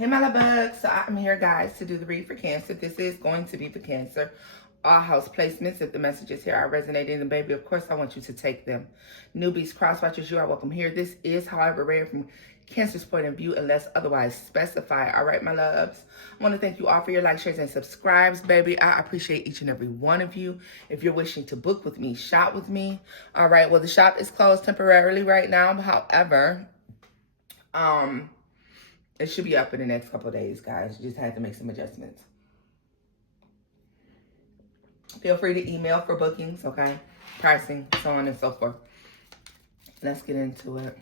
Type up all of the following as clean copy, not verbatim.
Hey my love bugs, so I'm here guys to do the read for Cancer. This is going to be for Cancer. All house placements, if the messages here are resonating, then baby, of course I want you to take them. Newbies, cross watchers, you are welcome here. This is, however, read from Cancer's point of view unless otherwise specified. All right, my loves. I want to thank you all for your likes, shares, and subscribes, baby. I appreciate each and every one of you. If you're wishing to book with me, shop with me. All right, well, the shop is closed temporarily right now. However, it should be up in the next couple of days, guys. Just had to make some adjustments. Feel free to email for bookings, okay? Pricing, so on and so forth. Let's get into it.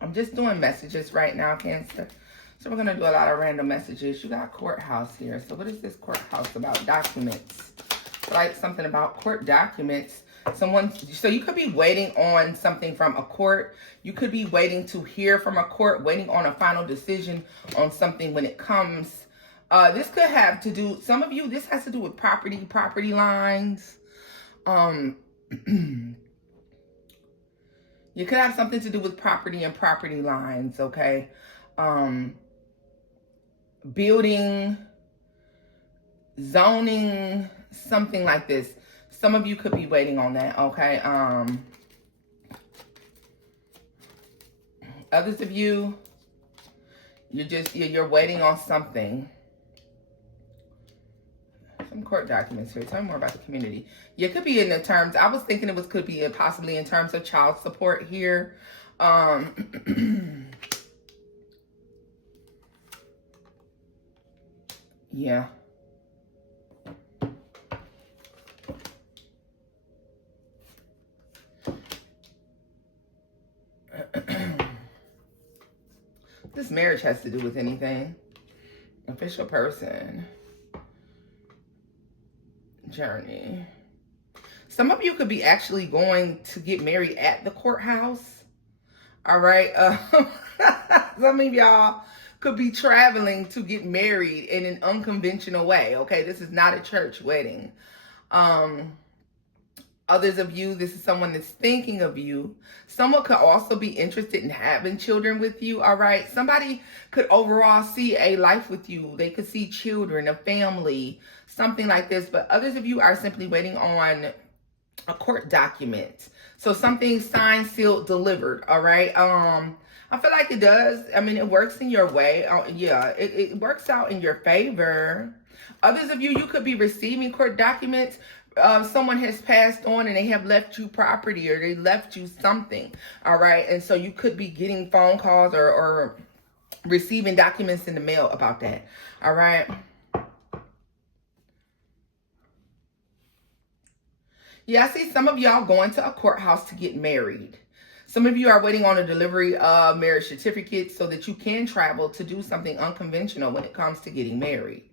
I'm just doing messages right now, Cancer. So we're going to do a lot of random messages. You got Courthouse here. So what is this Courthouse about? Documents. Like something about court documents. So you could be waiting on something from a court. You could be waiting to hear from a court, waiting on a final decision on something when it comes. This could have to do, some of you, this has to do with property lines. You could have something to do with property and property lines, okay? Building, zoning, something like this. Some of you could be waiting on that, okay? Others of you, you're waiting on something. Some court documents here. Tell me more about the community. You could be in the terms, I was thinking could be possibly in terms of child support here. Yeah. This marriage has to do with anything. Official person. Journey. Some of you could be actually going to get married at the courthouse. All right. Some of y'all could be traveling to get married in an unconventional way. Okay. This is not a church wedding. Others of you, this is someone that's thinking of you. Someone could also be interested in having children with you, all right? Somebody could overall see a life with you. They could see children, a family, something like this. But others of you are simply waiting on a court document. So something signed, sealed, delivered, all right? I feel like it does. I mean, it works in your way. Yeah, it works out in your favor. Others of you, you could be receiving court documents. Someone has passed on and they have left you property or they left you something, all right? And so you could be getting phone calls or receiving documents in the mail about that, all right? Yeah, I see some of y'all going to a courthouse to get married. Some of you are waiting on a delivery of marriage certificates so that you can travel to do something unconventional when it comes to getting married.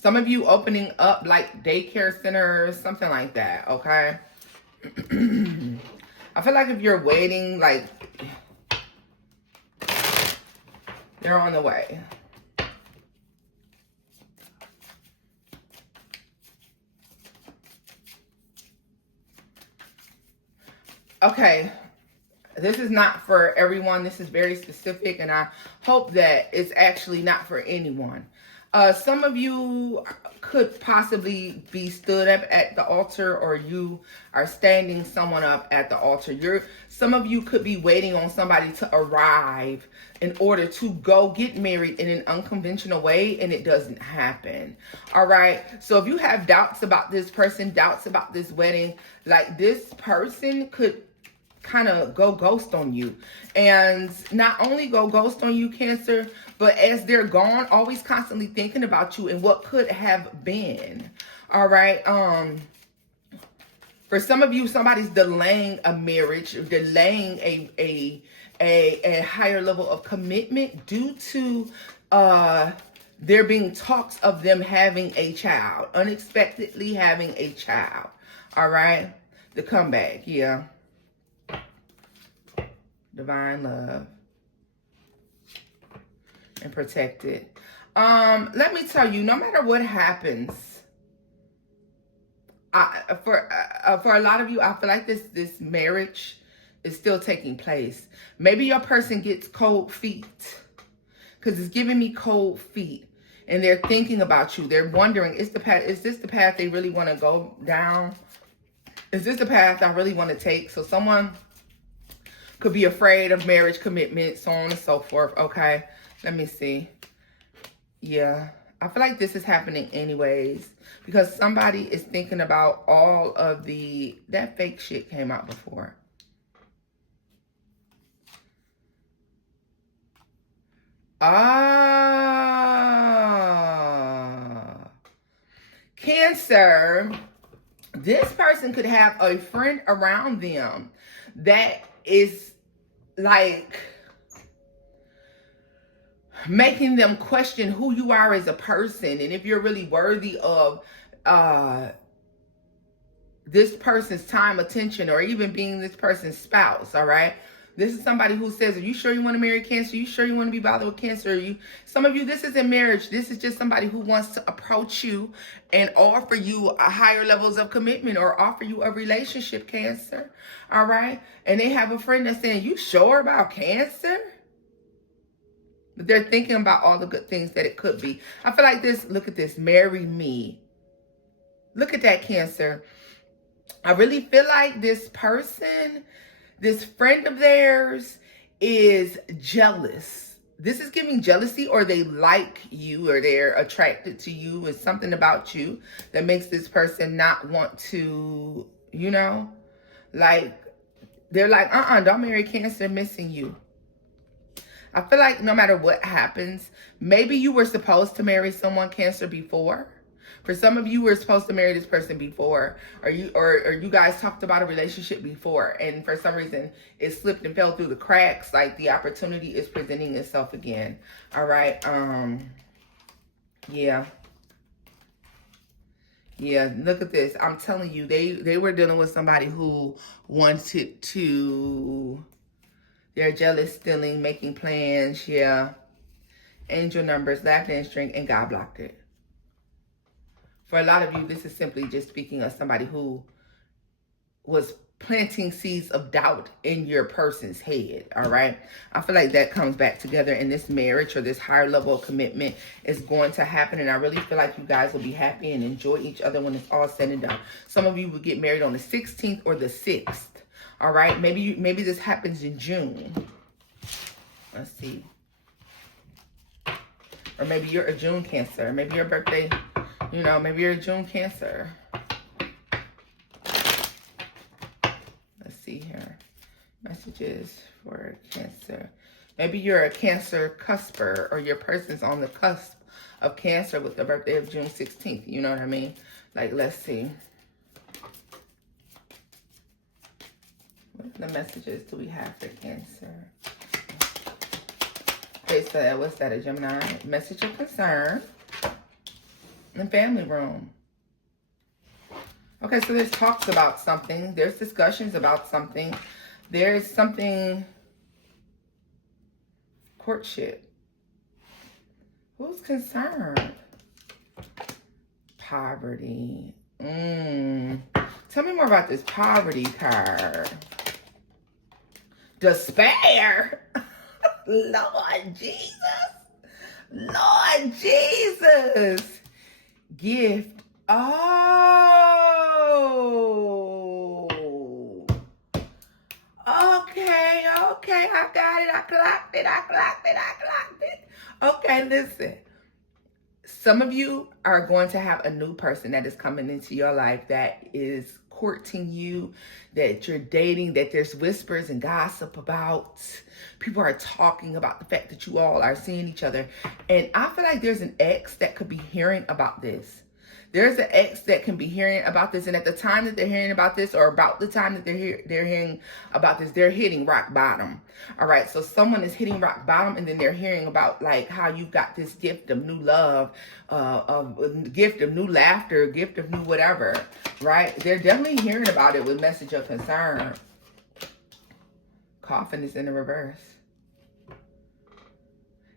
Some of you opening up like daycare centers, something like that, okay? I feel like if you're waiting, like, they're on the way. Okay, this is not for everyone. This is very specific, and I hope that it's actually not for anyone. Some of you could possibly be stood up at the altar, or you are standing someone up at the altar. Some of you could be waiting on somebody to arrive in order to go get married in an unconventional way, and it doesn't happen. All right. So if you have doubts about this person, doubts about this wedding, like this person could kind of go ghost on you, and not only go ghost on you, Cancer, but as they're gone, always constantly thinking about you and what could have been. All right. For some of you, somebody's delaying a marriage, delaying a higher level of commitment due to there being talks of them having a child, unexpectedly having a child. All right. The comeback. Yeah. Divine love and protected. Let me tell you, no matter what happens, For a lot of you, I feel like this marriage is still taking place. Maybe your person gets cold feet, because it's giving me cold feet. And they're thinking about you. They're wondering, is this the path they really want to go down? Is this the path I really want to take? So someone could be afraid of marriage commitment, so on and so forth. Okay, let me see. Yeah, I feel like this is happening anyways, because somebody is thinking about all of that fake shit came out before. Cancer, this person could have a friend around them that is like making them question who you are as a person and if you're really worthy of this person's time, attention, or even being this person's spouse. All right. This is somebody who says, are you sure you want to marry Cancer? Are you sure you want to be bothered with Cancer? Some of you, this isn't marriage. This is just somebody who wants to approach you and offer you a higher levels of commitment or offer you a relationship, Cancer. All right. And they have a friend that's saying, you sure about Cancer? But they're thinking about all the good things that it could be. I feel like this, look at this, marry me. Look at that, Cancer. I really feel like this person, this friend of theirs, is jealous. This is giving jealousy, or they like you, or they're attracted to you. It's something about you that makes this person not want to, you know, like, they're like, don't marry Cancer, missing you. I feel like no matter what happens, maybe you were supposed to marry someone, Cancer, before. For some of you were supposed to marry this person before, or you guys talked about a relationship before, and for some reason it slipped and fell through the cracks. Like the opportunity is presenting itself again. All right. Yeah. Look at this. I'm telling you, they were dealing with somebody who wanted to. They're jealous, stealing, making plans. Yeah. Angel numbers, last name string, and God blocked it. For a lot of you, this is simply just speaking of somebody who was planting seeds of doubt in your person's head, all right? I feel like that comes back together, and this marriage or this higher level of commitment is going to happen, and I really feel like you guys will be happy and enjoy each other when it's all said and done. Some of you will get married on the 16th or the 6th, all right? Maybe this happens in June. Let's see. Or maybe you're a June Cancer. Maybe your birthday... You know, maybe you're a June Cancer. Let's see here. Messages for Cancer. Maybe you're a Cancer cusper, or your person's on the cusp of Cancer with the birthday of June 16th. You know what I mean? Like, let's see. What the messages do we have for Cancer? Okay, so what's that, a Gemini? Message of concern. In family room. Okay, so there's talks about something. There's discussions about something. There's something. Courtship. Who's concerned? Poverty. Tell me more about this poverty card. Despair. Lord Jesus. Lord Jesus. Gift. Oh. Okay. I got it. I clocked it. Okay, listen. Some of you are going to have a new person that is coming into your life that is courting you, that you're dating, that there's whispers and gossip about. People are talking about the fact that you all are seeing each other. And I feel like there's an ex that could be hearing about this. There's an ex that can be hearing about this. And at the time that they're hearing about this, or about the time that they're hearing about this, they're hitting rock bottom. All right. So someone is hitting rock bottom, and then they're hearing about like how you got this gift of new love, gift of new laughter, gift of new whatever. Right. They're definitely hearing about it with message of concern. Coffin is in the reverse.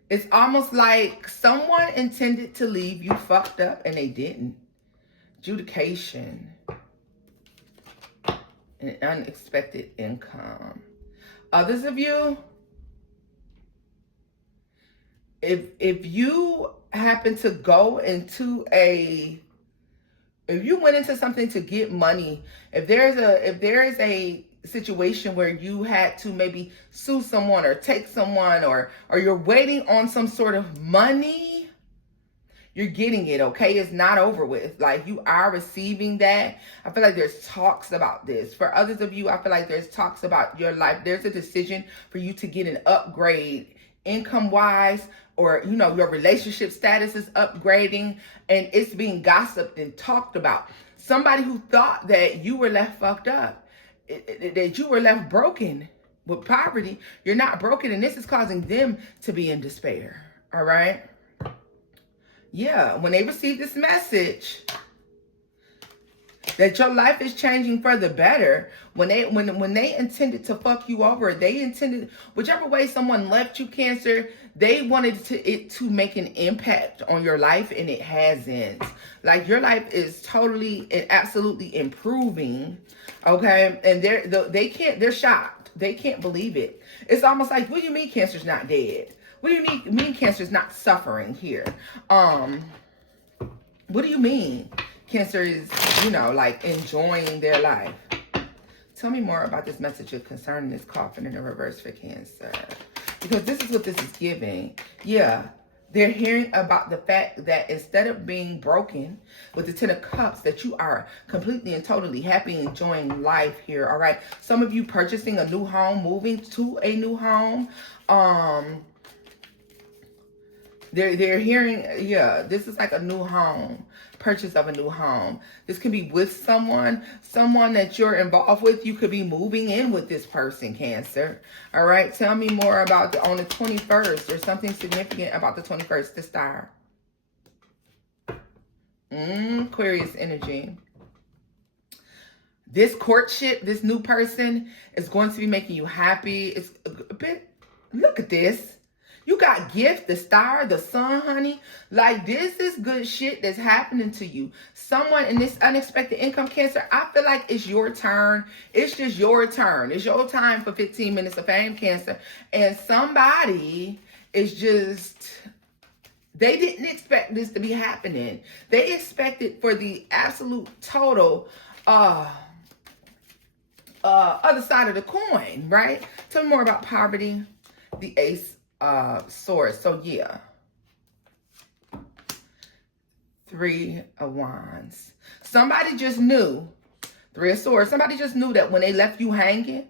It's almost like someone intended to leave you fucked up and they didn't. Adjudication. and unexpected income. Others of you, if you happen to go into if you went into something to get money, if there is a situation where you had to maybe sue someone or take someone, or you're waiting on some sort of money, you're getting it, okay? It's not over with. Like, you are receiving that. I feel like there's talks about this. For others of you, I feel like there's talks about your life. There's a decision for you to get an upgrade income-wise, or, you know, your relationship status is upgrading, and it's being gossiped and talked about. Somebody who thought that you were left fucked up, that you were left broken with poverty, you're not broken, and this is causing them to be in despair, all right? Yeah, when they receive this message that your life is changing for the better, when they intended to fuck you over, they intended, whichever way someone left you, Cancer, they wanted it to make an impact on your life, and it hasn't. Like, your life is totally and absolutely improving, okay? And they're shocked. They can't believe it. It's almost like, what do you mean Cancer's not dead? What do you mean Cancer's not suffering here? What do you mean Cancer is, you know, like, enjoying their life? Tell me more about this message concerning this coffin in the reverse for Cancer. Because this is what this is giving. Yeah, they're hearing about the fact that instead of being broken with the Ten of Cups, that you are completely and totally happy, enjoying life here, all right? Some of you purchasing a new home, moving to a new home. They're hearing, yeah, this is like a new home, purchase of a new home. This can be with someone that you're involved with. You could be moving in with this person, Cancer. All right, tell me more about on the 21st. There's something significant about the 21st, the star. Aquarius energy. This courtship, this new person is going to be making you happy. It's a bit, look at this. You got gift, the star, the sun, honey. Like, this is good shit that's happening to you. Someone in this unexpected income, Cancer, I feel like it's your turn. It's just your turn. It's your time for 15 minutes of fame, Cancer. And somebody is just, they didn't expect this to be happening. They expected for the absolute total other side of the coin, right? Tell me more about poverty, the Ace Swords. So yeah, 3 of Wands. Somebody just knew, 3 of Swords. Somebody just knew that when they left you hanging,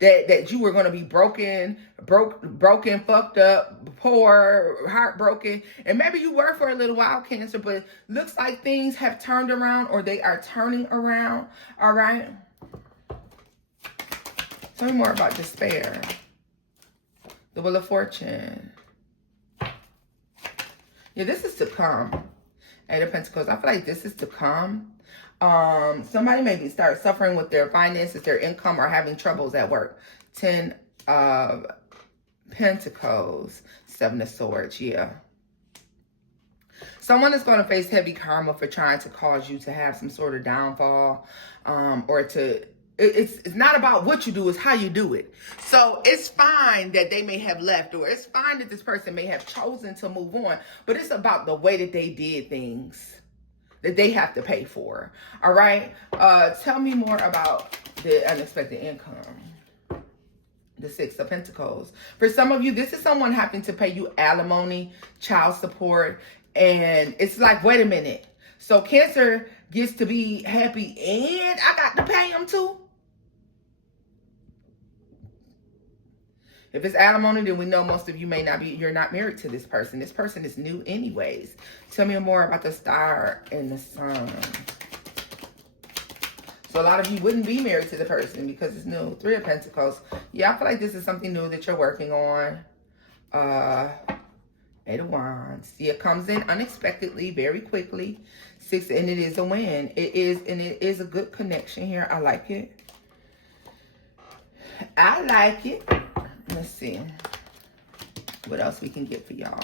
that you were going to be broken, fucked up, poor, heartbroken. And maybe you were for a little while, Cancer, but looks like things have turned around, or they are turning around. All right. Tell me more about despair. The Wheel of Fortune. Yeah, this is to come. 8 of Pentacles. I feel like this is to come. Somebody maybe start suffering with their finances, their income, or having troubles at work. 10 of Pentacles. 7 of Swords. Yeah. Someone is going to face heavy karma for trying to cause you to have some sort of downfall, or to... It's not about what you do, it's how you do it. So it's fine that they may have left, or it's fine that this person may have chosen to move on, but it's about the way that they did things that they have to pay for. All right. Tell me more about the unexpected income. The 6 of Pentacles. For some of you, this is someone having to pay you alimony, child support, and it's like, wait a minute. So Cancer gets to be happy and I got to pay him too? If it's alimony, then we know most of you may not be, you're not married to this person. This person is new anyways. Tell me more about the star and the sun. So a lot of you wouldn't be married to the person because it's new. 3 of Pentacles. Yeah, I feel like this is something new that you're working on. 8 of Wands. See, it comes in unexpectedly, very quickly. 6, and it is a win. It is a good connection here. I like it. I like it. Let's see what else we can get for y'all.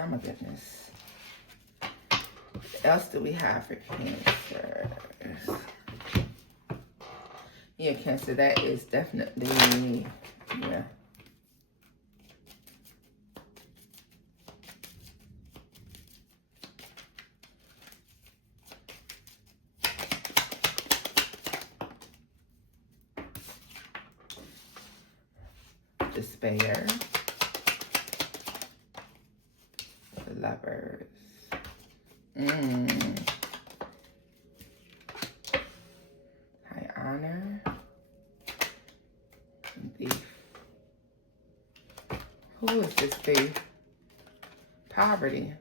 Oh my goodness. What else do we have for Cancer? Yeah, Cancer, that is definitely, yeah. Despair. The Lovers. High Honor. Thief. Who is this thief? Poverty.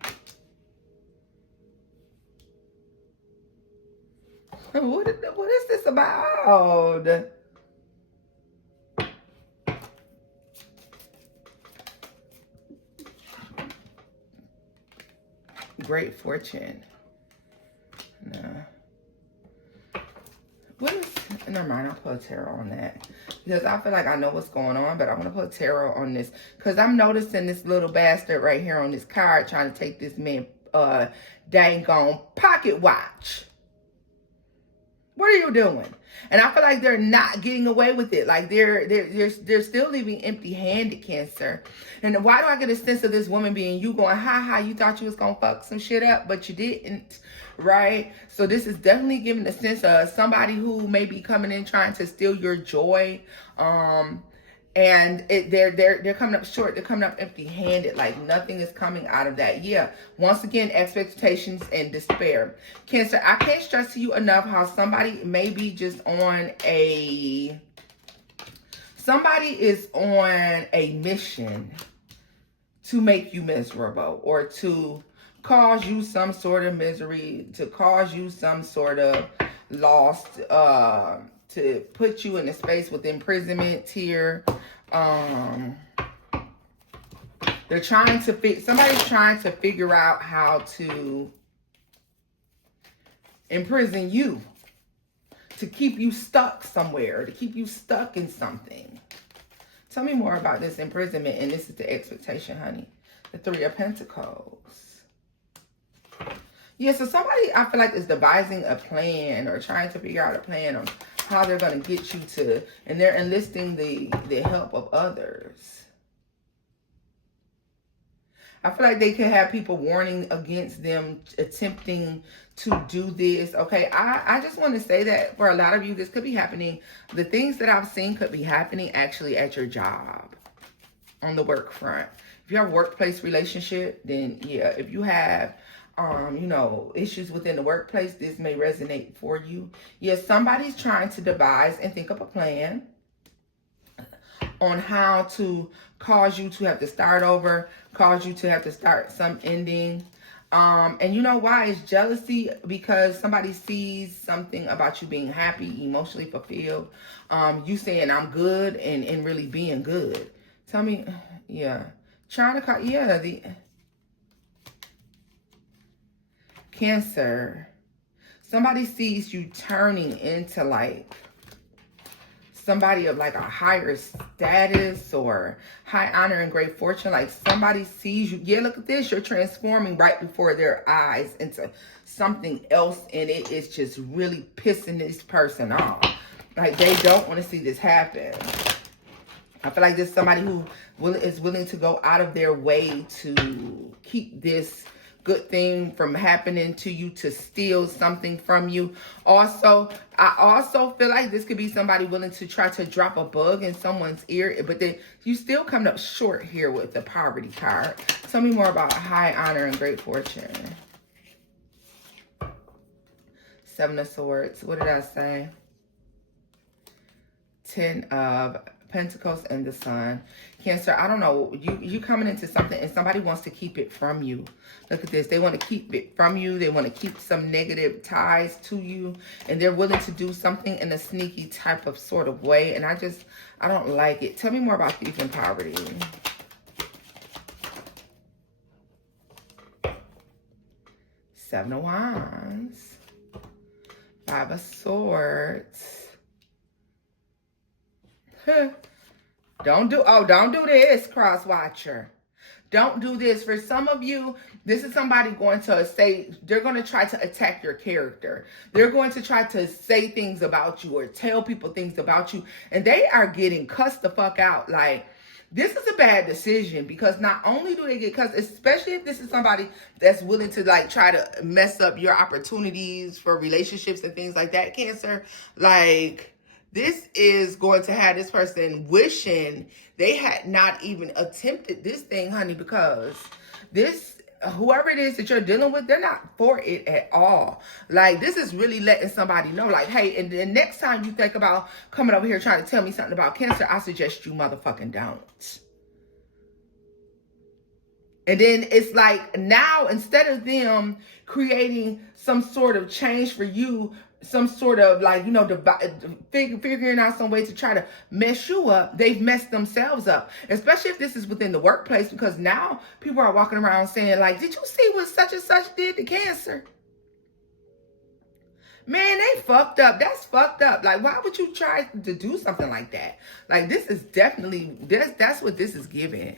What is this about? Great Fortune. No. What is, never mind, I'll put a tarot on that. Because I feel like I know what's going on, but I want to put a tarot on this. Because I'm noticing this little bastard right here on this card trying to take this man dang on pocket watch. What are you doing? And I feel like they're not getting away with it. Like they're still leaving empty-handed, Cancer. And why do I get a sense of this woman being you going, ha, you thought you was going to fuck some shit up, but you didn't, right? So this is definitely giving a sense of somebody who may be coming in trying to steal your joy. And they're coming up short. They're coming up empty-handed. Like nothing is coming out of that. Yeah. Once again, expectations and despair. Cancer, I can't stress to you enough how somebody may be just on a... Somebody is on a mission to make you miserable or to cause you some sort of misery, to cause you some sort of loss, to put you in a space with imprisonment here. They're trying to somebody's trying to figure out how to imprison you, to keep you stuck somewhere, to keep you stuck in something. Tell me more about this imprisonment, and this is the expectation, honey. The Three of Pentacles. Yeah, so somebody, I feel like, is devising a plan or trying to figure out a plan on how they're going to get you to, and they're enlisting the help of others. I feel like they could have people warning against them attempting to do this. Okay, I just want to say that for a lot of you, this could be happening. The things that I've seen could be happening actually at your job, on the work front. If you have a workplace relationship, then yeah. If you have issues within the workplace, this may resonate for you. Yes, somebody's trying to devise and think up a plan on how to cause you to have to start over, cause you to have to start some ending. And you know why? It's jealousy, because somebody sees something about you being happy, emotionally fulfilled. You saying I'm good and really being good. Tell me, yeah. Trying to call, yeah, the... Cancer, somebody sees you turning into like somebody of like a higher status or high honor and great fortune. Like somebody sees you. Yeah, look at this. You're transforming right before their eyes into something else, and it is just really pissing this person off. Like they don't want to see this happen. I feel like there's somebody who is willing to go out of their way to keep this good thing from happening to you, to steal something from you. Also, I also feel like this could be somebody willing to try to drop a bug in someone's ear, but then you still coming up short here with the poverty card. Tell me more about high honor and great fortune. Seven of Swords. What did I say? 10 of Pentacles and the Sun. Cancer, I don't know. You coming into something and somebody wants to keep it from you. Look at this. They want to keep it from you. They want to keep some negative ties to you. And they're willing to do something in a sneaky type of sort of way. And I don't like it. Tell me more about thief and poverty. Seven of Wands. Five of Swords. Don't do this, cross watcher. Don't do this. For some of you, this is somebody going to say, they're going to try to attack your character. They're going to try to say things about you or tell people things about you. And they are getting cussed the fuck out. Like, this is a bad decision, because not only do they get cussed, especially if this is somebody that's willing to like try to mess up your opportunities for relationships and things like that, Cancer. Like, this is going to have this person wishing they had not even attempted this thing, honey, because this, whoever it is that you're dealing with, they're not for it at all. Like, this is really letting somebody know, like, hey, and the next time you think about coming over here trying to tell me something about Cancer, I suggest you motherfucking don't. And then it's like, now, instead of them creating some sort of change for you, some sort of like, you know, figuring out some way to try to mess you up, they've messed themselves up. Especially if this is within the workplace, because now people are walking around saying like, did you see what such and such did to Cancer? Man, they fucked up. That's fucked up. Like, why would you try to do something like that? Like, this is definitely, that's what this is giving.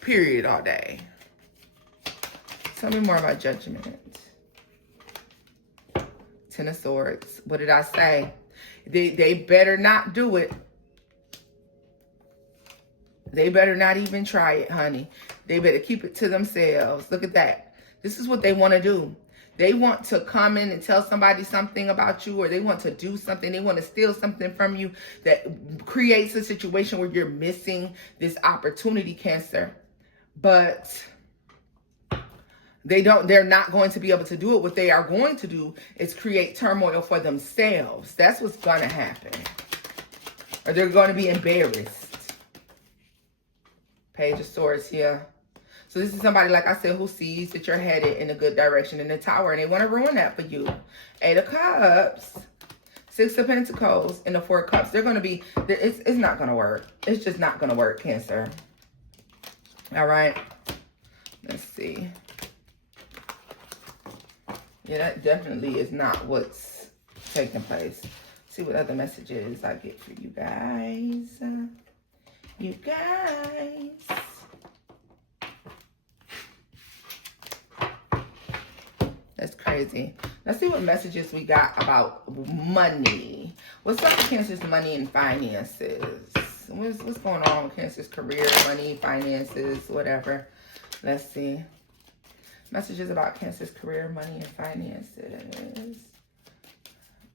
Period, all day. Tell me more about Judgment. Ten of Swords. What did I say? They better not do it. They better not even try it, honey. They better keep it to themselves. Look at that. This is what they want to do. They want to come in and tell somebody something about you, or they want to do something. They want to steal something from you that creates a situation where you're missing this opportunity, Cancer. But they're not going to be able to do it. What they are going to do is create turmoil for themselves. That's what's going to happen. Or they're going to be embarrassed. Page of Swords here. So this is somebody, like I said, who sees that you're headed in a good direction in the Tower, and they want to ruin that for you. Eight of Cups, Six of Pentacles, and the Four of Cups. They're going to be, it's not going to work. It's just not going to work, Cancer. All right. Let's see. Yeah, that definitely is not what's taking place. See what other messages I get for you guys. You guys. That's crazy. Let's see what messages we got about money. What's up with Cancer's money and finances? What's going on with Cancer's career, money, finances, whatever? Let's see. Messages about Cancer's career, money, and finances.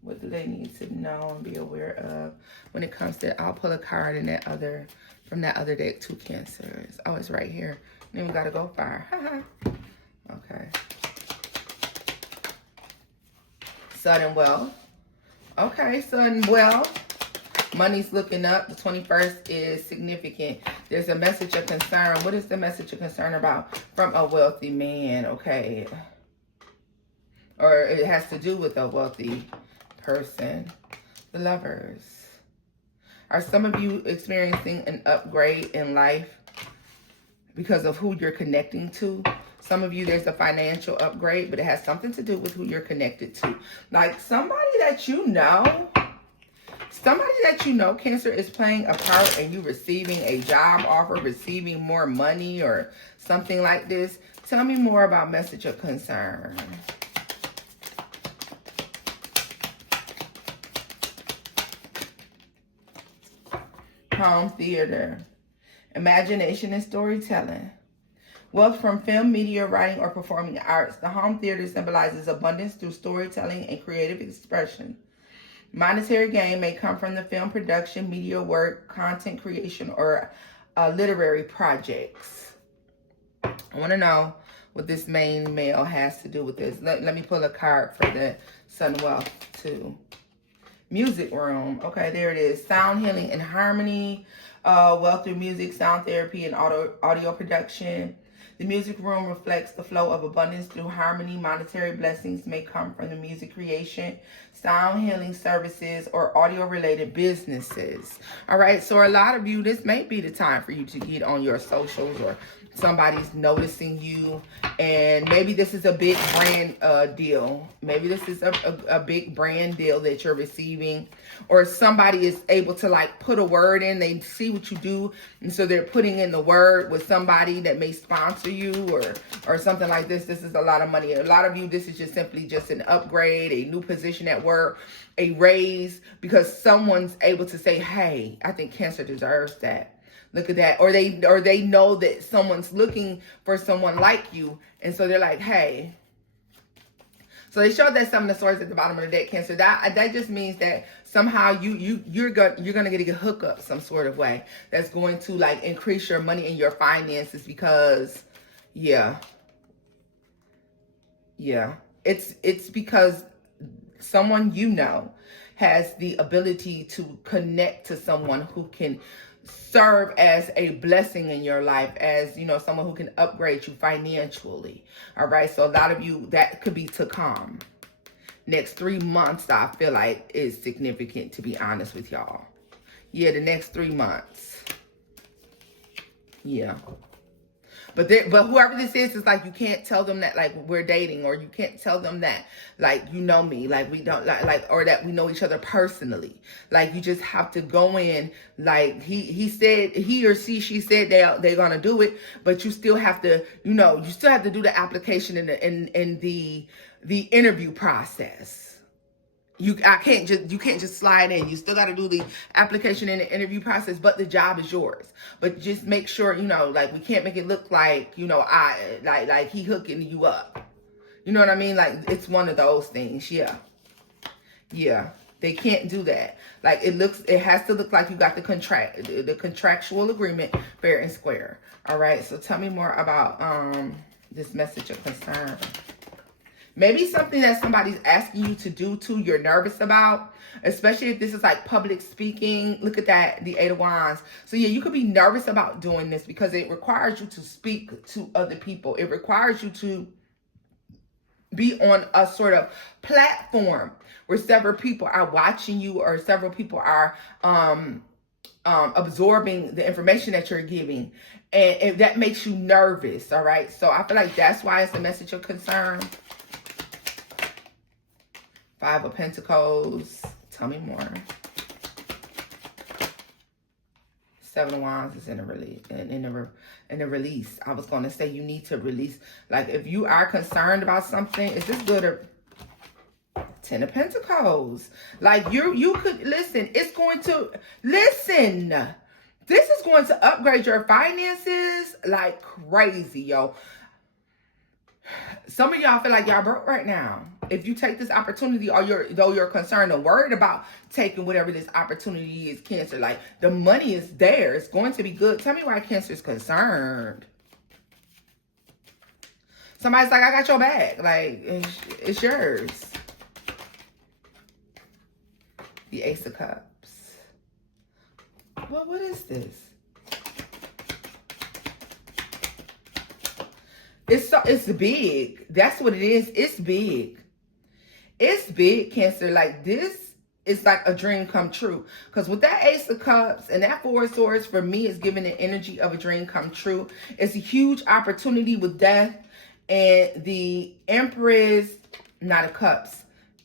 What do they need to know and be aware of when it comes to? I'll pull a card in that other, from that other deck, two Cancers. Oh, it's right here. Then we gotta go far. Okay. Sudden wealth. Okay, sudden wealth. Money's looking up. The 21st is significant. There's a message of concern. What is the message of concern about? From a wealthy man, okay. Or it has to do with a wealthy person. The Lovers. Are some of you experiencing an upgrade in life because of who you're connecting to? Some of you, there's a financial upgrade, but it has something to do with who you're connected to. Like somebody that you know. Somebody that you know, Cancer, is playing a part in you receiving a job offer, receiving more money or something like this. Tell me more about message of concern. Home theater. Imagination and storytelling. Wealth from film, media, writing, or performing arts. The home theater symbolizes abundance through storytelling and creative expression. Monetary gain may come from the film production, media work, content creation, or literary projects. I want to know what this main male has to do with this. Let me pull a card for the Sudden Wealth too. Music room. Okay, there it is. Sound healing and harmony. Wealth through music, sound therapy, and audio production. The music room reflects the flow of abundance through harmony. Monetary blessings may come from the music creation, sound healing services, or audio-related businesses. All right, so a lot of you, this may be the time for you to get on your socials, or somebody's noticing you, and maybe this is a big brand deal. Maybe this is a big brand deal that you're receiving, or somebody is able to like put a word in. They see what you do, and so they're putting in the word with somebody that may sponsor you or something like this. This is a lot of money. A lot of you, this is just simply just an upgrade, a new position at work, a raise, because someone's able to say, hey, I think Cancer deserves that. Look at that. Or they know that someone's looking for someone like you, and so they're like, hey. So they showed that 7 of Swords at the bottom of the deck, Cancer. That just means that somehow you're gonna get a hookup some sort of way that's going to like increase your money and your finances, because it's because someone you know has the ability to connect to someone who can serve as a blessing in your life, as, you know, someone who can upgrade you financially. All right, so a lot of you, that could be to come. Next 3 months, I feel like, is significant, to be honest with y'all. Yeah, the next 3 months. Yeah. But whoever this is like, you can't tell them that like we're dating, or you can't tell them that like you know me, like we don't like or that we know each other personally. Like you just have to go in like he said, he or she said they're gonna do it, but you still have to, you know, you still have to do the application in the interview process. You can't just slide in. You still got to do the application and the interview process, but the job is yours. But just make sure, you know, like we can't make it look like, you know, like he hooking you up. You know what I mean? Like it's one of those things. Yeah. They can't do that. Like it has to look like you got the contractual agreement fair and square. All right. So tell me more about this message of concern. Maybe something that somebody's asking you to do too, you're nervous about, especially if this is like public speaking. Look at that, the 8 of Wands. So yeah, you could be nervous about doing this because it requires you to speak to other people. It requires you to be on a sort of platform where several people are watching you, or several people are absorbing the information that you're giving. And that makes you nervous, all right? So I feel like that's why it's a message of concern. 5 of Pentacles. Tell me more. 7 of Wands is in a release. I was going to say you need to release. Like if you are concerned about something, is this good or 10 of Pentacles? Like you could listen. It's going to listen. This is going to upgrade your finances like crazy, yo. Some of y'all feel like y'all broke right now. If you take this opportunity, or though you're concerned and worried about taking whatever this opportunity is, Cancer, like the money is there. It's going to be good. Tell me why Cancer is concerned. Somebody's like, I got your bag. Like, it's yours. The Ace of Cups. Well, what is this? It's big. That's what it is. It's big. It's big, Cancer. Like this is like a dream come true. Because with that Ace of Cups and that 4 of Swords, for me, is giving the energy of a dream come true. It's a huge opportunity with death. And the Empress, Knight of Cups.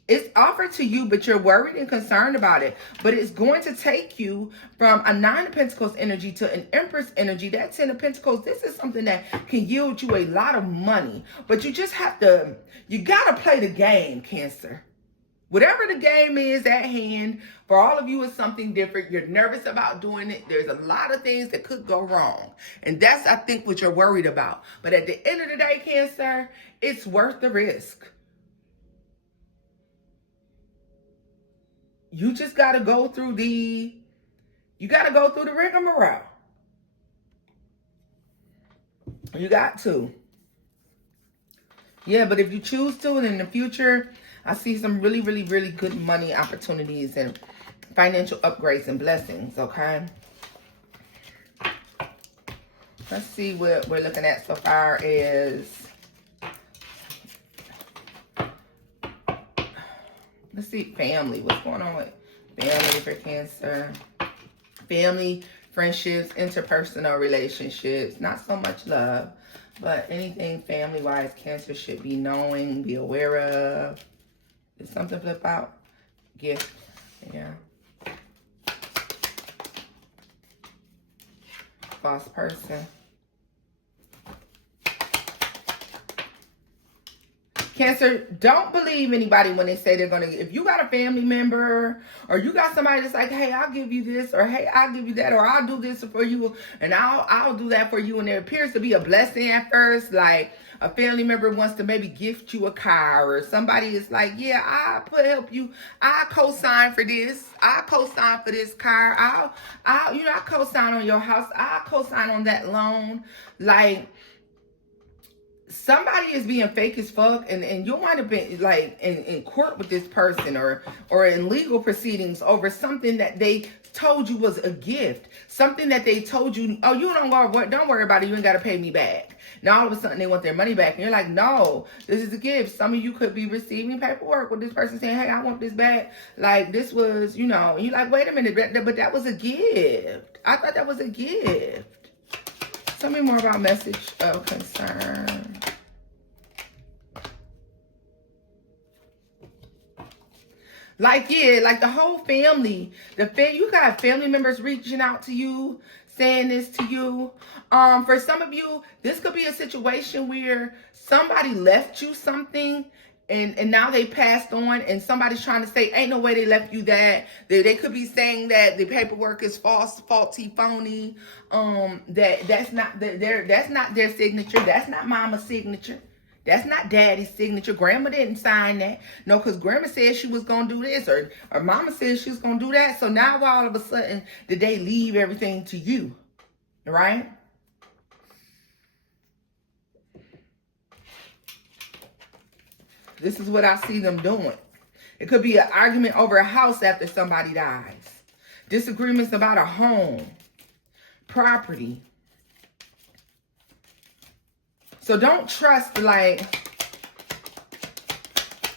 It's offered to you, but you're worried and concerned about it. But it's going to take you from a 9 of Pentacles energy to an Empress energy. That 10 of Pentacles, this is something that can yield you a lot of money. But you just have to, you got to play the game, Cancer. Whatever the game is at hand, for all of you, it's something different. You're nervous about doing it. There's a lot of things that could go wrong. And that's, I think, what you're worried about. But at the end of the day, Cancer, it's worth the risk. You just got to go through the rigmarole. You got to. Yeah, but if you choose to, and in the future, I see some really, really, really good money opportunities and financial upgrades and blessings, okay? Let's see what we're looking at so far is, let's see, family. What's going on with family for Cancer? Family, friendships, interpersonal relationships. Not so much love, but anything family-wise Cancer should be knowing, be aware of. Did something flip out? Gift. Yeah. False person. Cancer, don't believe anybody when they say they're going to. If you got a family member or you got somebody that's like, hey, I'll give you this, or hey, I'll give you that, or I'll do this for you and I'll do that for you, and there appears to be a blessing at first, like a family member wants to maybe gift you a car, or somebody is like, yeah, I'll help you. I'll co-sign for this. I'll co-sign for this car. I'll co-sign on your house. I'll co-sign on that loan. Like, somebody is being fake as fuck, and you might have been like in court with this person or in legal proceedings over something that they told you was a gift, something that they told you, oh, you don't worry about it, you ain't got to pay me back. Now all of a sudden they want their money back, and you're like, no, this is a gift. Some of you could be receiving paperwork with this person saying, hey, I want this back, like this was, and you're like, wait a minute, but that was a gift. I thought that was a gift. Tell me more about message of concern. Like, yeah, like the whole family. You got family members reaching out to you, saying this to you. For some of you, this could be a situation where somebody left you something and now they passed on, and somebody's trying to say, ain't no way they left you that. They could be saying that the paperwork is false, faulty, phony. That's not their signature. That's not mama's signature. That's not daddy's signature. Grandma didn't sign that. No, because grandma said she was going to do this, or mama said she was going to do that. So now all of a sudden, did they leave everything to you? Right? This is what I see them doing. It could be an argument over a house after somebody dies. Disagreements about a home, property. So don't trust, like,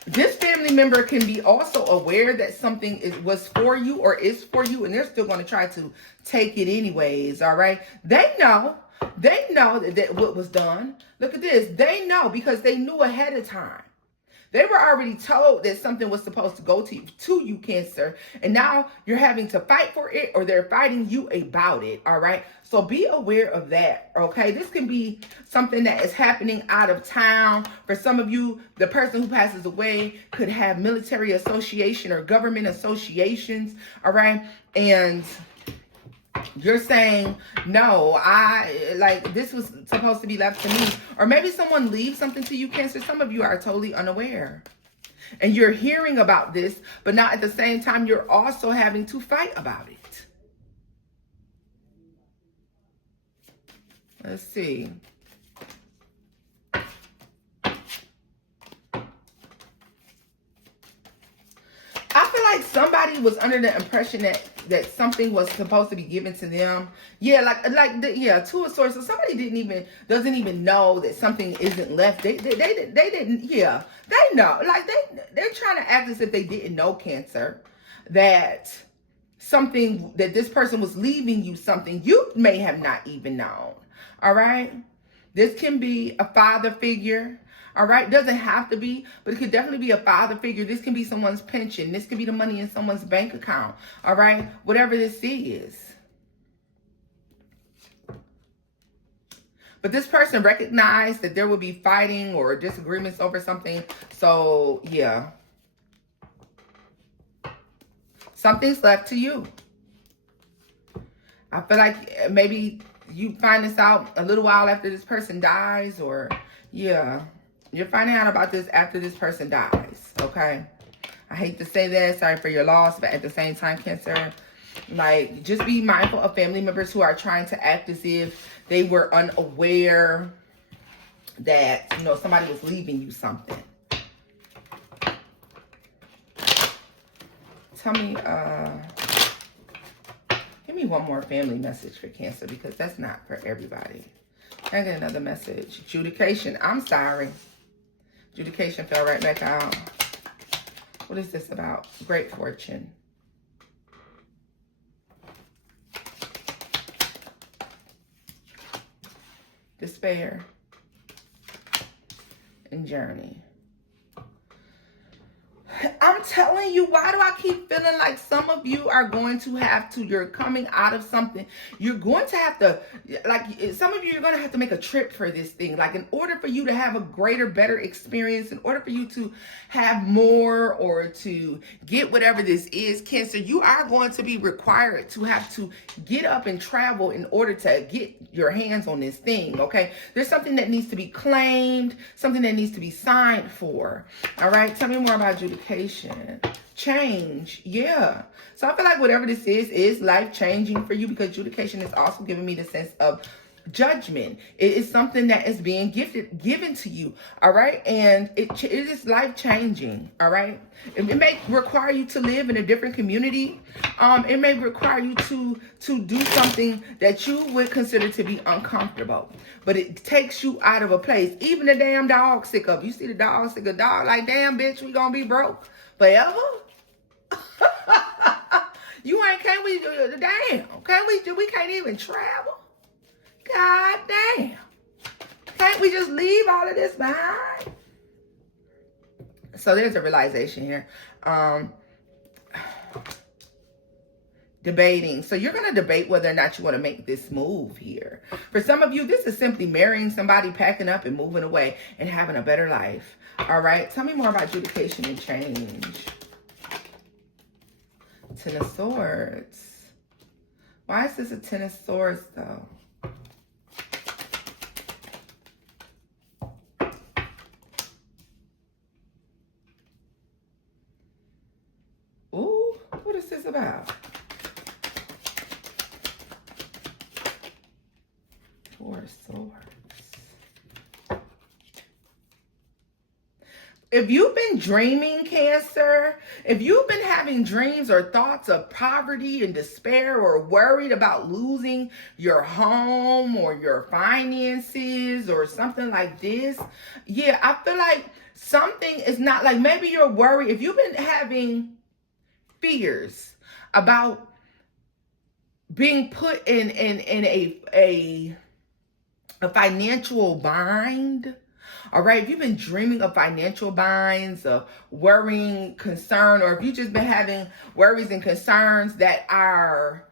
this family member can be also aware that something was for you or is for you, and they're still going to try to take it anyways, all right? They know that what was done. Look at this. They know because they knew ahead of time. They were already told that something was supposed to go to you, Cancer, and now you're having to fight for it, or they're fighting you about it, all right? So be aware of that, okay? This can be something that is happening out of town. For some of you, the person who passes away could have military association or government associations, all right? And you're saying, no, this was supposed to be left to me. Or maybe someone leaves something to you, Cancer. Some of you are totally unaware. And you're hearing about this, but now at the same time, you're also having to fight about it. Let's see. I feel like somebody was under the impression that something was supposed to be given to them. Yeah, to a source. So somebody doesn't even know that something isn't left. They didn't. Yeah, they know. Like they're trying to act as if they didn't know, Cancer, that this person was leaving you something you may have not even known. All right, this can be a father figure. All right, doesn't have to be, but it could definitely be a father figure. This can be someone's pension. This could be the money in someone's bank account. All right, whatever this is. But this person recognized that there will be fighting or disagreements over something. So, yeah. Something's left to you. I feel like maybe you find this out a little while after this person dies, or, yeah. You're finding out about this after this person dies, okay? I hate to say that. Sorry for your loss. But at the same time, Cancer, like, just be mindful of family members who are trying to act as if they were unaware that, somebody was leaving you something. Tell me, give me one more family message for Cancer, because that's not for everybody. I get another message. Adjudication. I'm sorry. Adjudication fell right back out. What is this about? Great fortune. Despair. And journey. I'm telling you, why do I keep feeling like some of you are going to have to, you're coming out of something. You're going to have to, like, some of you, you're going to have to make a trip for this thing. Like, in order for you to have a greater, better experience, in order for you to have more or to get whatever this is, Cancer, you are going to be required to have to get up and travel in order to get your hands on this thing, okay? There's something that needs to be claimed, something that needs to be signed for, all right? Tell me more about adjudication. Change, yeah. So I feel like whatever this is life-changing for you, because adjudication is also giving me the sense of judgment. It is something that is being given to you, all right? And it is life-changing, all right? It may require you to live in a different community. It may require you to do something that you would consider to be uncomfortable, but it takes you out of a place. Even the damn dog sick of you. See the dog sick of dog, like, damn, bitch, we gonna be broke forever? You ain't, can't we, damn, we can't even travel? God damn. Can't we just leave all of this behind? So there's a realization here. Debating. So you're going to debate whether or not you want to make this move here. For some of you, this is simply marrying somebody, packing up and moving away and having a better life. All right. Tell me more about adjudication and change. Ten of Swords. Why is this a Ten of Swords though? Ooh, what is this about? Four of Swords. If you've been dreaming, Cancer, if you've been having dreams or thoughts of poverty and despair, or worried about losing your home or your finances or something like this, yeah, I feel like something is not, like, maybe you're worried. If you've been having fears about being put in a financial bind, all right, if you've been dreaming of financial binds, of worrying, concern, or if you've just been having worries and concerns that are,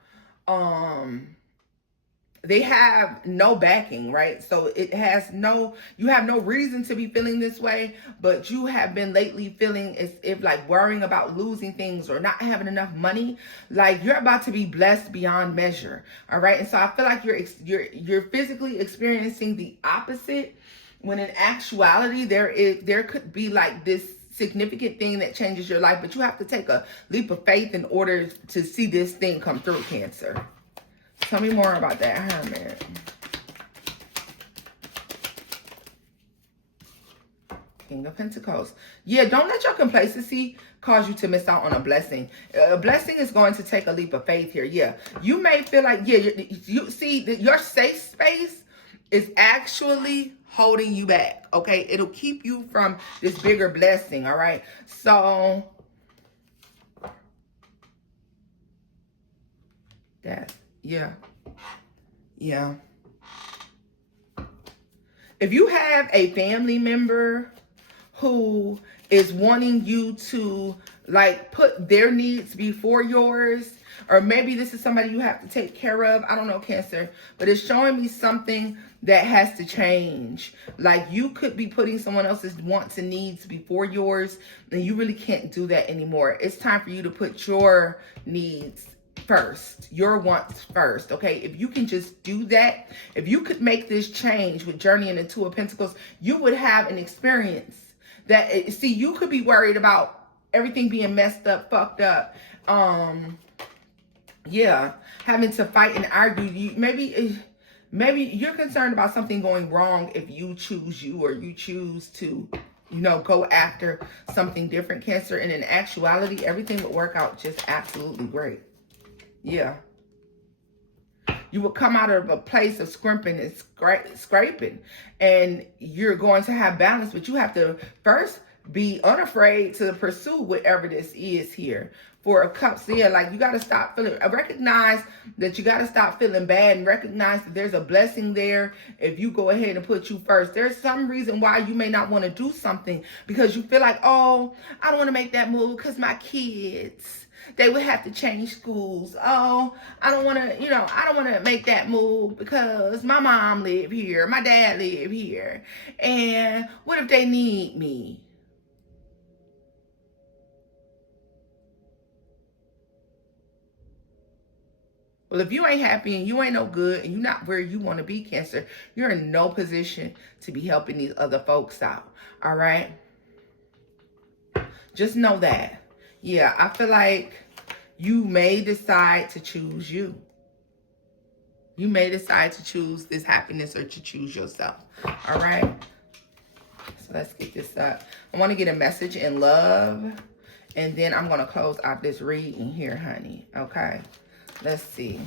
they have no backing, right? So it has no, you have no reason to be feeling this way, but you have been lately feeling as if, like, worrying about losing things or not having enough money. Like, you're about to be blessed beyond measure, all right? And so I feel like you're physically experiencing the opposite, when in actuality there could be like this significant thing that changes your life, but you have to take a leap of faith in order to see this thing come through, Cancer. Tell me more about that Hermit. King of Pentacles. Yeah, don't let your complacency cause you to miss out on a blessing. A blessing is going to take a leap of faith here. Yeah, you may feel like, yeah, you see that your safe space is actually holding you back, okay? It'll keep you from this bigger blessing, all right? So, that, yeah. If you have a family member who is wanting you to, like, put their needs before yours, or maybe this is somebody you have to take care of, I don't know, Cancer, but it's showing me something that has to change. Like, you could be putting someone else's wants and needs before yours, and you really can't do that anymore. It's time for you to put your needs first, your wants first, okay? If you can just do that, if you could make this change with Journey and the Two of Pentacles, you would have an experience that, see, you could be worried about everything being messed up, fucked up, yeah, having to fight and argue. Maybe you're concerned about something going wrong if you choose or you choose to, you know, go after something different, Cancer. And in actuality, everything would work out just absolutely great. Yeah. You will come out of a place of scrimping and scraping, and you're going to have balance, but you have to first be unafraid to pursue whatever this is here. For a cups, yeah, like you got to stop feeling, recognize that you got to stop feeling bad and recognize that there's a blessing there if you go ahead and put you first. There's some reason why you may not want to do something because you feel like, oh, I don't want to make that move because my kids, they would have to change schools. Oh, I don't want to, I don't want to make that move because my mom live here, my dad live here. And what if they need me? Well, if you ain't happy and you ain't no good and you're not where you want to be, Cancer, you're in no position to be helping these other folks out. All right? Just know that. Yeah, I feel like you may decide to choose you. You may decide to choose this happiness or to choose yourself. All right? So let's get this up. I want to get a message in love. And then I'm going to close out this reading here, honey. Okay? Let's see.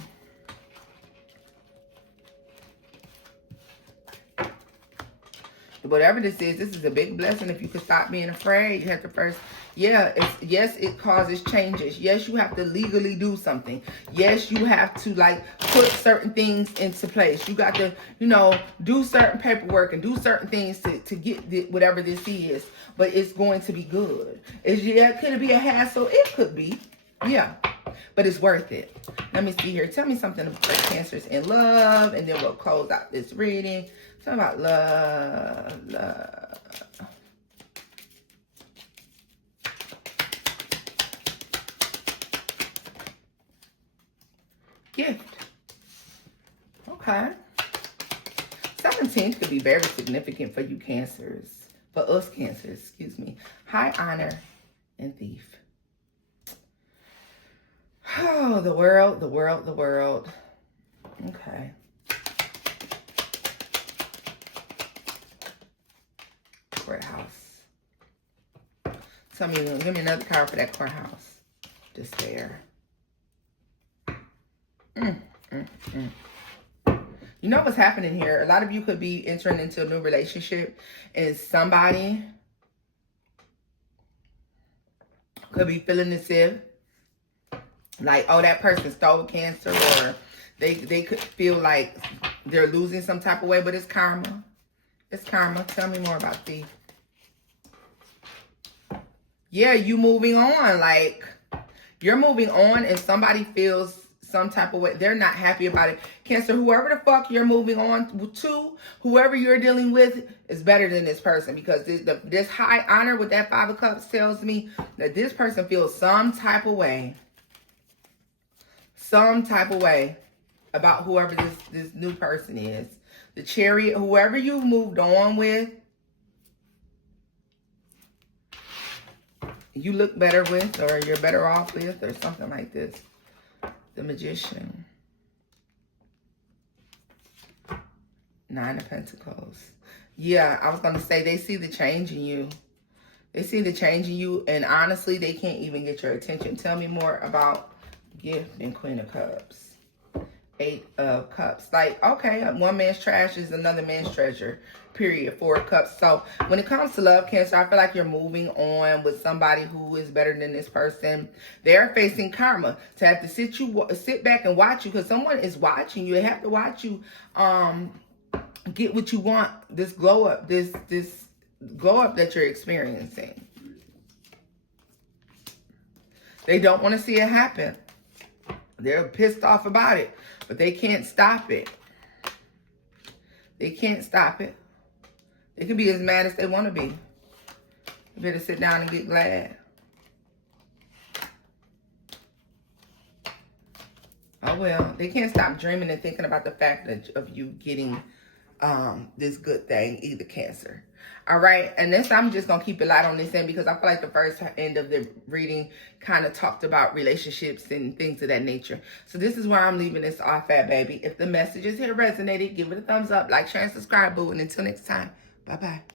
Whatever this is a big blessing. If you could stop being afraid, you have to first, yes, it causes changes. Yes, you have to legally do something. Yes, you have to put certain things into place. You got to, do certain paperwork and do certain things to get whatever this is. But it's going to be good. Could it be a hassle? It could be. Yeah. But it's worth it. Let me see here. Tell me something about Cancers in love. And then we'll close out this reading. Tell me about love. Gift. Okay. 17th could be very significant for you Cancers. For us Cancers, excuse me. High honor and thief. Oh, the world. Okay. Courthouse. Tell me, give me another card for that courthouse. Despair. You know what's happening here? A lot of you could be entering into a new relationship and somebody could be feeling as if like, oh, that person stole Cancer, or they could feel like they're losing some type of way, but it's karma. It's karma. Tell me more about thief. Yeah, you moving on. Like, you're moving on and somebody feels some type of way. They're not happy about it. Cancer, whoever the fuck you're moving on to, whoever you're dealing with is better than this person, because this high honor with that 5 of Cups tells me that this person feels some type of way. Some type of way about whoever this new person is. The Chariot, whoever you moved on with, you look better with, or you're better off with, or something like this. The Magician. 9 of Pentacles. Yeah, I was going to say, they see the change in you. They see the change in you, and honestly, they can't even get your attention. Tell me more about Gift and Queen of Cups. 8 of Cups. Like, okay, one man's trash is another man's treasure. Period. 4 of Cups. So when it comes to love, Cancer, I feel like you're moving on with somebody who is better than this person. They're facing karma. To have to sit back and watch you, because someone is watching you. They have to watch you get what you want. This glow up. This glow up that you're experiencing. They don't want to see it happen. They're pissed off about it, but they can't stop it. They can't stop it. They can be as mad as they want to be. You better sit down and get glad. Oh, well, they can't stop dreaming and thinking about the fact of you getting this good thing, either, Cancer. All right, and this, I'm just going to keep it light on this end, because I feel like the first end of the reading kind of talked about relationships and things of that nature. So this is where I'm leaving this off at, baby. If the messages here resonated, give it a thumbs up, like, share, and subscribe, boo. And until next time, bye-bye.